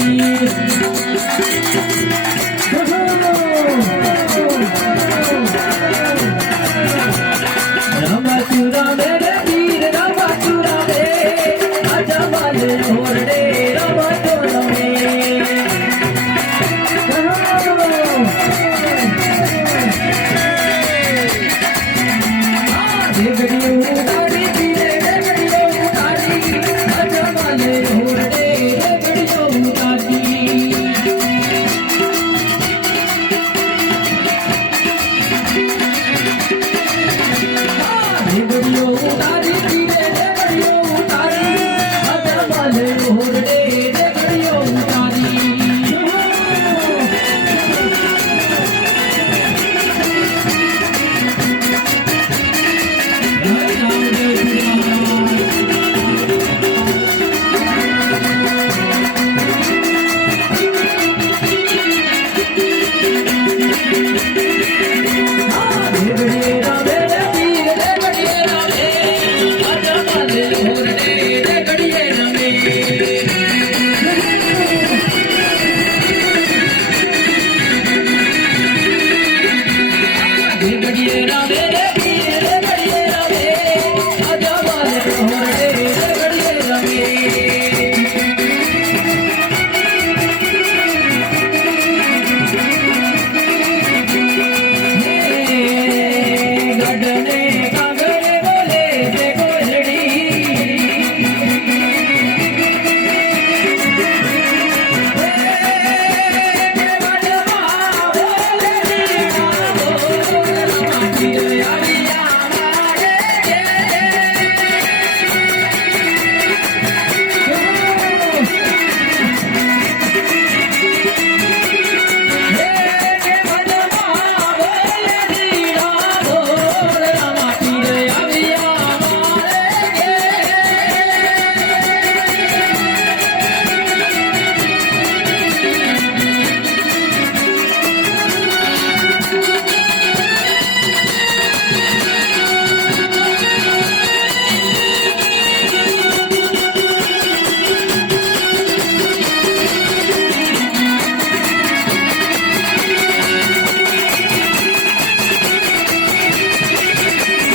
Thank yeah. you.